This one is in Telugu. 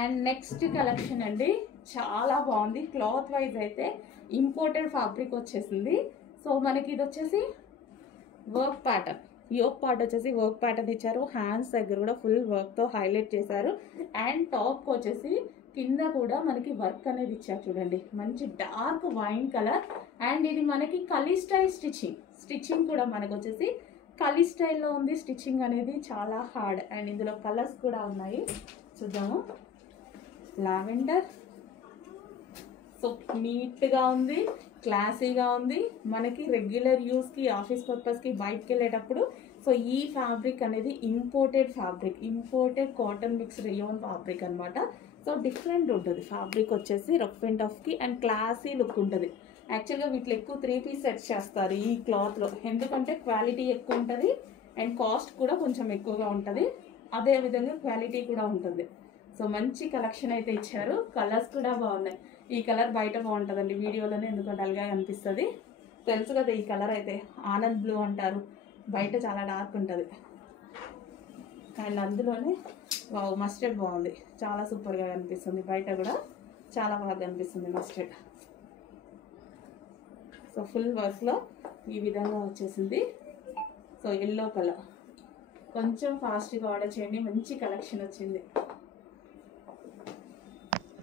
అండ్ నెక్స్ట్ కలెక్షన్ అండి, చాలా బాగుంది. క్లాత్ వైజ్ అయితే ఇంపోర్టెడ్ ఫ్యాబ్రిక్ వచ్చేసింది. సో మనకి ఇది వచ్చేసి వర్క్ ప్యాటర్న్, యోక్ పార్ట్ వచ్చేసి వర్క్ ప్యాటర్న్ ఇచ్చారు. హ్యాండ్స్ దగ్గర కూడా ఫుల్ వర్క్తో హైలైట్ చేశారు. అండ్ టాప్కి వచ్చేసి కింద కూడా మనకి వర్క్ అనేది ఇచ్చారు చూడండి, మంచి డార్క్ వైన్ కలర్. అండ్ ఇది మనకి కలీ స్టైల్ స్టిచ్చింగ్ కూడా మనకు వచ్చేసి కలీ స్టైల్లో ఉంది. స్టిచ్చింగ్ అనేది చాలా హార్డ్. అండ్ ఇందులో కలర్స్ కూడా ఉన్నాయి, చూద్దాము. లావెండర్, సో నీట్గా ఉంది, క్లాసీగా ఉంది. మనకి రెగ్యులర్ యూస్కి, ఆఫీస్ పర్పస్కి, బయటకు వెళ్ళేటప్పుడు సో ఈ ఫ్యాబ్రిక్ అనేది imported fabric, imported cotton mix rayon fabric అనమాట. సో డిఫరెంట్ ఉంటుంది ఫ్యాబ్రిక్ వచ్చేసి, రఫ్ అండ్ టఫ్కి అండ్ క్లాసీ లుక్ ఉంటుంది. యాక్చువల్గా వీటిలో ఎక్కువ 3 పీస్ సెట్స్ చేస్తారు ఈ క్లాత్లో, ఎందుకంటే క్వాలిటీ ఎక్కువ ఉంటుంది అండ్ కాస్ట్ కూడా కొంచెం ఎక్కువగా ఉంటుంది. అదేవిధంగా క్వాలిటీ కూడా ఉంటుంది. సో మంచి కలెక్షన్ అయితే ఇచ్చారు. కలర్స్ కూడా బాగున్నాయి. ఈ కలర్ బయట బాగుంటుందండి, వీడియోలోనే ఎందుకో డల్గా కనిపిస్తుంది. తెలుసు కదా ఈ కలర్ అయితే, ఆనంద్ బ్లూ అంటారు. బయట చాలా డార్క్ ఉంటుంది. అండ్ అందులోనే వావ్ మస్టర్డ్ బాగుంది, చాలా సూపర్గా కనిపిస్తుంది. బయట కూడా చాలా బాగా కనిపిస్తుంది మస్టర్డ్. సో ఫుల్ వర్క్లో ఈ విధంగా వచ్చేసింది. సో ఎల్లో కలర్, కొంచెం ఫాస్ట్గా ఆర్డర్ చేయండి, మంచి కలెక్షన్ వచ్చింది.